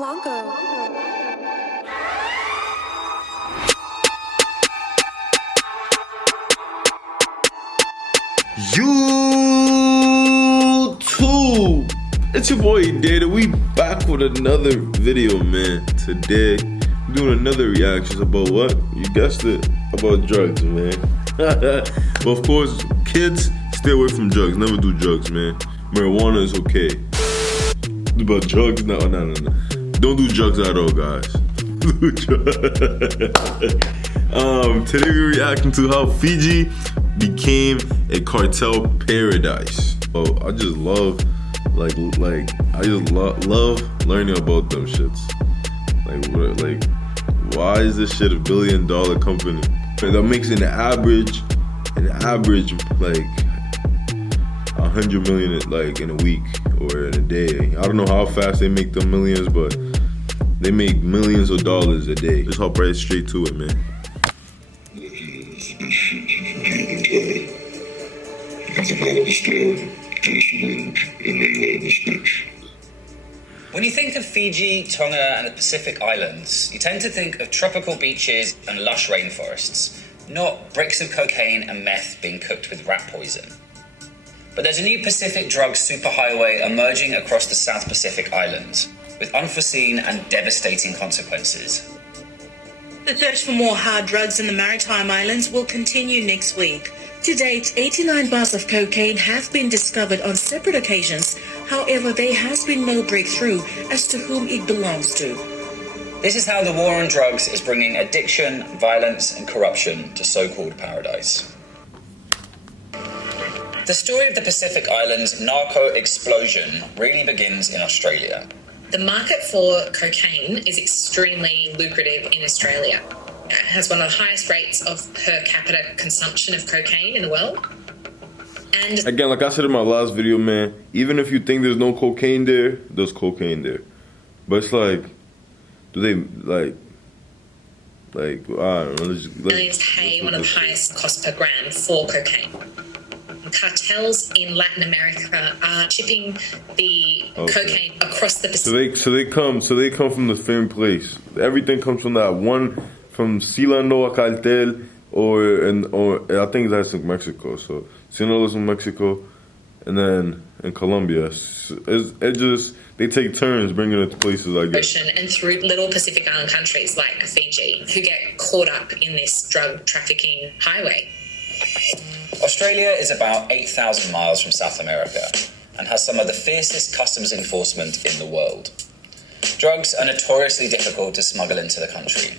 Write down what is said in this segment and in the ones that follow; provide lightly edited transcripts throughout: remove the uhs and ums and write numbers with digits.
Blanco. YouTube, it's your boy Data. We back with another video, man. Today, we're doing another reactions about what? You guessed it, about drugs, man. But of course, kids, stay away from drugs. Never do drugs, man. Marijuana is okay. But drugs, no. Don't do drugs at all, guys. Today we're reacting to how Fiji became a cartel paradise. Oh, I just love, love learning about them shits. Why is this shit $1 billion company? That makes an average like 100 million in a week or in a day. I don't know how fast they make the millions, but they make millions of dollars a day. Just hop right straight to it, man. When you think of Fiji, Tonga, and the Pacific Islands, you tend to think of tropical beaches and lush rainforests, not bricks of cocaine and meth being cooked with rat poison. But there's a new Pacific drug superhighway emerging across the South Pacific Islands, with unforeseen and devastating consequences. The search for more hard drugs in the Maritime Islands will continue next week. To date, 89 bars of cocaine have been discovered on separate occasions. However, there has been no breakthrough as to whom it belongs to. This is how the war on drugs is bringing addiction, violence, and corruption to so-called paradise. The story of the Pacific Islands narco explosion really begins in Australia. The market for cocaine is extremely lucrative in Australia. It has one of the highest rates of per capita consumption of cocaine in the world. And again, like I said in my last video, man, even if you think there's no cocaine there, there's cocaine there. But it's like, do they I don't know. Millions pay one of the highest cost per gram for cocaine. Cartels in Latin America are shipping the cocaine across the Pacific. So they come from the same place. Everything comes from that one, from Silano, Cartel, or I think that's in Mexico. So Sinaloa's in Mexico, and then in Colombia. They take turns bringing it to places like this. And through little Pacific Island countries like Fiji, who get caught up in this drug trafficking highway. Australia is about 8,000 miles from South America and has some of the fiercest customs enforcement in the world. Drugs are notoriously difficult to smuggle into the country.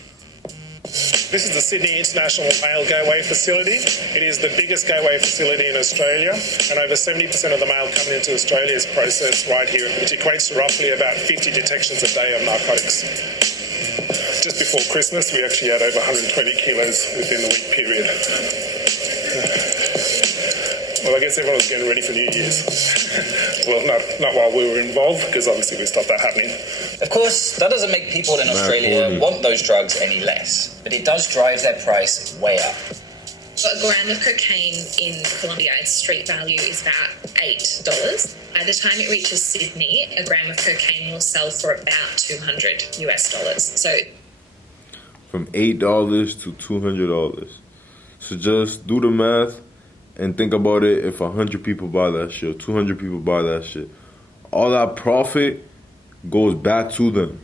This is the Sydney International Mail Gateway Facility. It is the biggest gateway facility in Australia, and over 70% of the mail coming into Australia is processed right here, which equates to roughly about 50 detections a day of narcotics. Just before Christmas, we actually had over 120 kilos within the week period. Well, I guess everyone was getting ready for New Year's. Well, not while we were involved, because obviously we stopped that happening. Of course, that doesn't make people in Australia want those drugs any less, but it does drive their price way up. A gram of cocaine in Colombia, its street value is about $8. By the time it reaches Sydney, a gram of cocaine will sell for about $200 US. So from $8 to $200. So just do the math and think about it. If 100 people buy that shit, or 200 people buy that shit, all that profit goes back to them.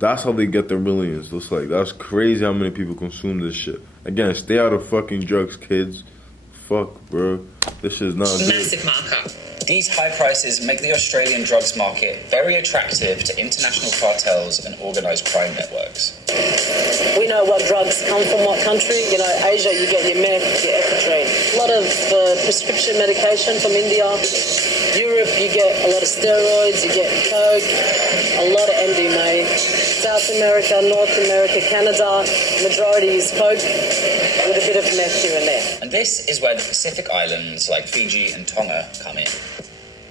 That's how they get their millions. Looks like that's crazy how many people consume this shit. Again, stay out of fucking drugs, kids. Fuck, bro. This shit's not good. Massive markup. These high prices make the Australian drugs market very attractive to international cartels and organised crime networks. We know what drugs come from what country. You know, Asia, you get your meth, your ephedrine. A lot of prescription medication from India. Europe, you get a lot of steroids, you get coke, a lot of MDMA. South America, North America, Canada, majority is coke with a bit of meth here and there. And this is where the Pacific Islands like Fiji and Tonga come in.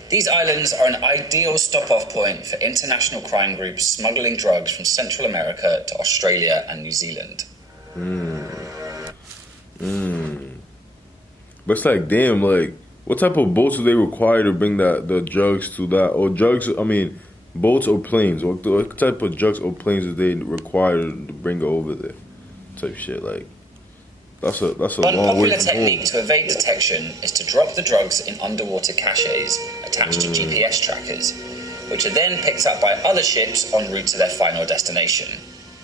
These islands are an ideal stop-off point for international crime groups smuggling drugs from Central America to Australia and New Zealand. But it's like, damn, what type of boats do they require to bring the drugs to that? Or drugs, I mean, Boats or planes? What type of drugs or planes is they required to bring it over there? Type shit, like that's a One long way popular from technique home. to evade detection is to drop the drugs in underwater caches attached to GPS trackers, which are then picked up by other ships en route to their final destination.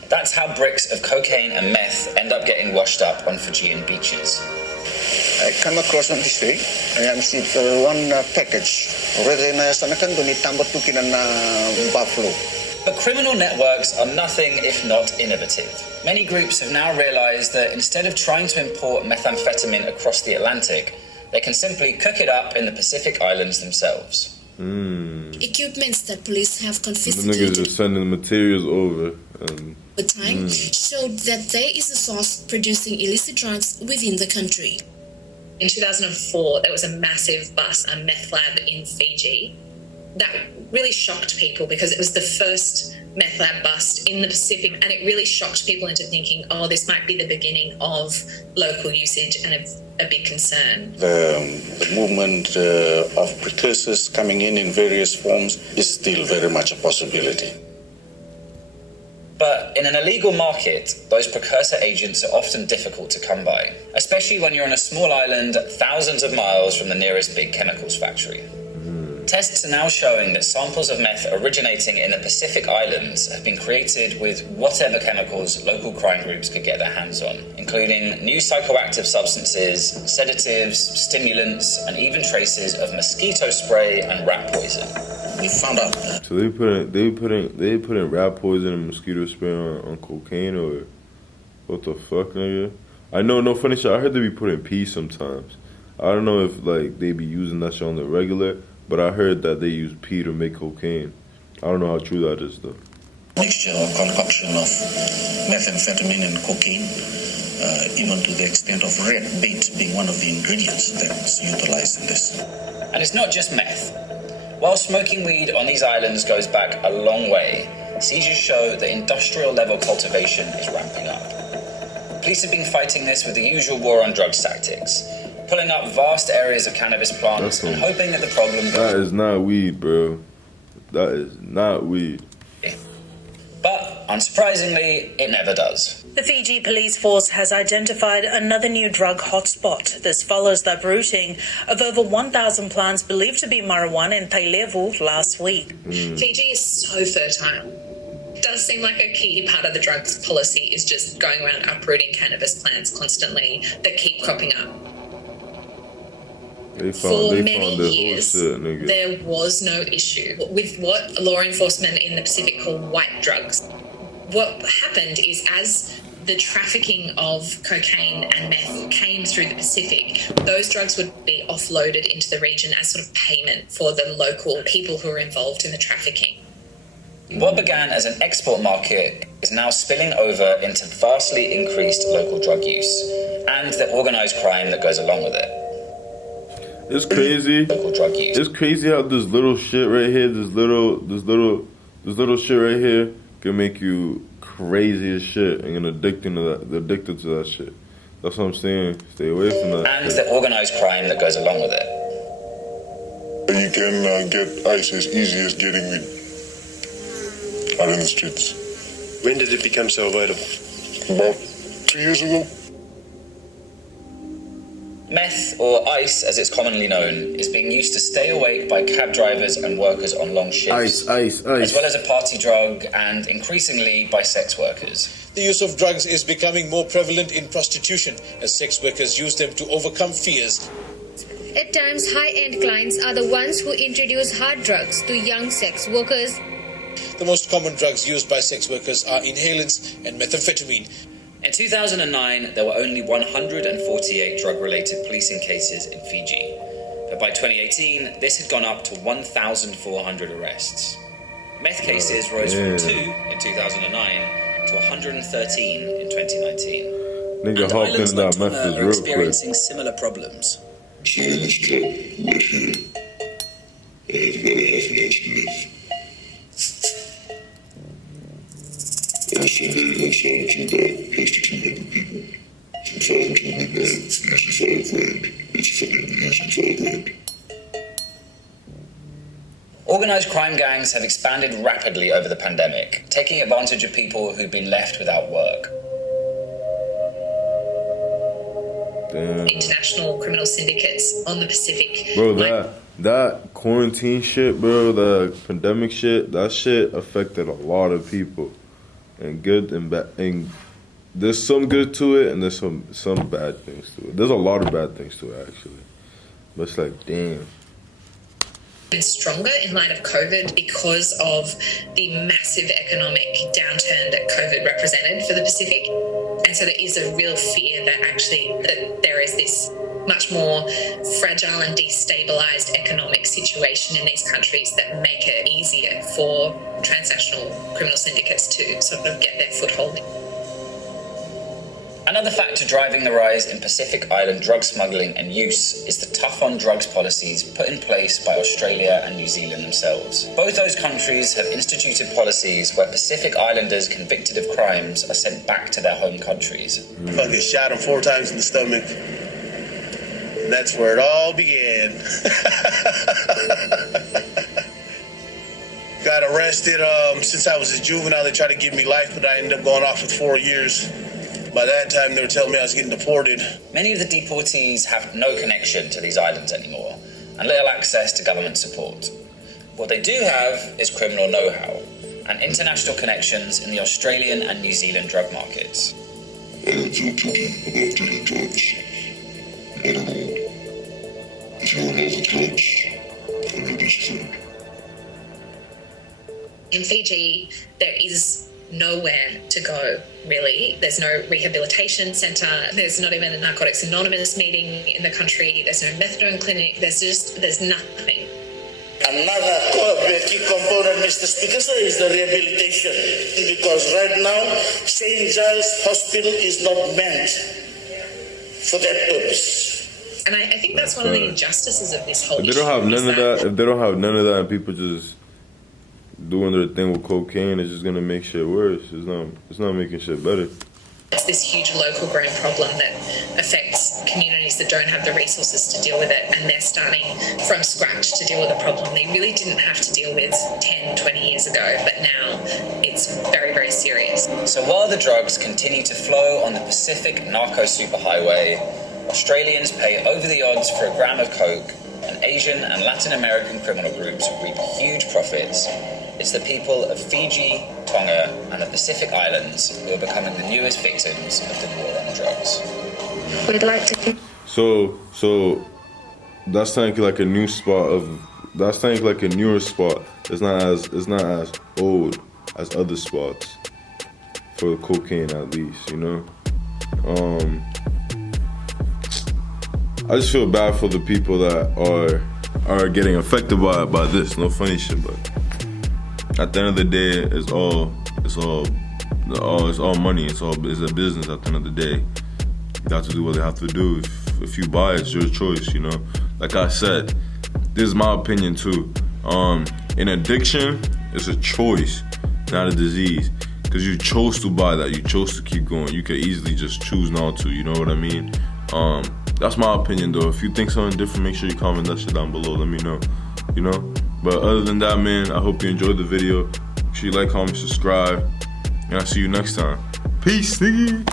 That's how bricks of cocaine and meth end up getting washed up on Fijian beaches. I come across on this way. I received one package. Already na sana kan doon itambot tukinan na buffalo. But criminal networks are nothing if not innovative. Many groups have now realized that instead of trying to import methamphetamine across the Atlantic, they can simply cook it up in the Pacific Islands themselves. Equipments that police have The niggas confiscated just sending materials over. And over time showed that there is a source producing illicit drugs within the country. In 2004, there was a massive bust, a meth lab in Fiji. That really shocked people because it was the first meth lab bust in the Pacific, and it really shocked people into thinking, oh, this might be the beginning of local usage and a big concern. The movement of precursors coming in various forms is still very much a possibility. But in an illegal market, those precursor agents are often difficult to come by, especially when you're on a small island thousands of miles from the nearest big chemicals factory. Tests are now showing that samples of meth originating in the Pacific Islands have been created with whatever chemicals local crime groups could get their hands on, including new psychoactive substances, sedatives, stimulants, and even traces of mosquito spray and rat poison. We found out that so they putting rat poison and mosquito spray on cocaine, or what the fuck, nigga? I know, no funny shit. I heard they be putting pee sometimes. I don't know if like they be using that shit on the regular, but I heard that they use pee to make cocaine. I don't know how true that is though. mixture or concoction of methamphetamine and cocaine, even to the extent of red bait being one of the ingredients that's utilized in this. And it's not just meth. While smoking weed on these islands goes back a long way, seizures show that industrial level cultivation is ramping up. Police have been fighting this with the usual war on drugs tactics, pulling up vast areas of cannabis plants and hoping that the problem goes. That is not weed, bro. That is not weed. But unsurprisingly, it never does. The Fiji police force has identified another new drug hotspot. This follows the uprooting of over 1,000 plants believed to be marijuana in Tailevu last week. Fiji is so fertile. It does seem like a key part of the drugs policy is just going around uprooting cannabis plants constantly that keep cropping up. For many years, there was no issue with what law enforcement in the Pacific call white drugs. What happened is as the trafficking of cocaine and meth came through the Pacific, those drugs would be offloaded into the region as sort of payment for the local people who were involved in the trafficking. What began as an export market is now spilling over into vastly increased local drug use and the organised crime that goes along with it. It's crazy. Local drug use. It's crazy how this little shit right here, this little shit right here can make you crazy as shit and addicted to that shit. That's what I'm saying. Stay away from that. And the organised crime that goes along with it. You can get ice as easy as getting weed out in the streets. When did it become so available? About 2 years ago. Meth, or ice as it's commonly known, is being used to stay awake by cab drivers and workers on long shifts. Ice. As well as a party drug and increasingly by sex workers. The use of drugs is becoming more prevalent in prostitution as sex workers use them to overcome fears. At times, high-end clients are the ones who introduce hard drugs to young sex workers. The most common drugs used by sex workers are inhalants and methamphetamine. In 2009, there were only 148 drug-related policing cases in Fiji. But by 2018, this had gone up to 1,400 arrests. Meth cases rose from 2 in 2009 to 113 in 2019. Nigga hopping in that meth is real experiencing quick. similar problems. Silence drug right here. As well as meth. Also, they will sell to about close to 200 people. From 1,200 using $5 grand. It's fucking using $5 grand. Organised crime gangs have expanded rapidly over the pandemic, taking advantage of people who've been left without work. Damn. International criminal syndicates on the Pacific. Bro, that quarantine shit, bro, the pandemic shit, that shit affected a lot of people. And good and bad. And there's some good to it, and there's some bad things to it. There's a lot of bad things to it, actually. But it's like, damn. Been stronger in light of COVID because of the massive economic downturn that COVID represented for the Pacific. And so there is a real fear that there is this much more fragile and destabilized economic situation in these countries that make it easier for transnational criminal syndicates to sort of get their foothold. Another factor driving the rise in Pacific Island drug smuggling and use is the tough-on-drugs policies put in place by Australia and New Zealand themselves. Both those countries have instituted policies where Pacific Islanders convicted of crimes are sent back to their home countries. Fucking shot him 4 times in the stomach. And that's where it all began. Got arrested since I was a juvenile. They tried to give me life, but I ended up going off with 4 years. By that time, they were telling me I was getting deported. Many of the deportees have no connection to these islands anymore and little access to government support. What they do have is criminal know-how and international connections in the Australian and New Zealand drug markets. I am talking about dealing drugs. I don't know. If you know the drugs, I know this too. In Fiji, there is nowhere to go, really. There's no rehabilitation centre. There's not even a Narcotics Anonymous meeting in the country. There's no methadone clinic. There's nothing. Another key component, Mr. Speaker, is the rehabilitation. Because right now, St. Giles Hospital is not meant for that purpose. And I think that's one of the injustices of this whole issue. If they don't have none of that, and people just doing their thing with cocaine, is just gonna make shit worse. It's not making shit better. It's this huge local grown problem that affects communities that don't have the resources to deal with it, and they're starting from scratch to deal with a problem they really didn't have to deal with 10, 20 years ago, but now it's very, very serious. So while the drugs continue to flow on the Pacific narco superhighway, Australians pay over the odds for a gram of coke, and Asian and Latin American criminal groups reap huge profits. It's the people of Fiji, Tonga, and the Pacific Islands who are becoming the newest victims of the war on drugs. We'd like to. So that's like a new spot that's like a newer spot. It's not as old as other spots for the cocaine, at least, you know. I just feel bad for the people that are getting affected by this. No funny shit, but at the end of the day, it's all money. It's a business. At the end of the day, you have to do what they have to do. If you buy, it's your choice. You know, like I said, this is my opinion too. In addiction, it's a choice, not a disease. Because you chose to buy that, you chose to keep going. You could easily just choose not to. You know what I mean? That's my opinion though. If you think something different, make sure you comment that shit down below. Let me know, you know? But other than that, man, I hope you enjoyed the video. Make sure you like, comment, subscribe, and I'll see you next time. Peace, nigga.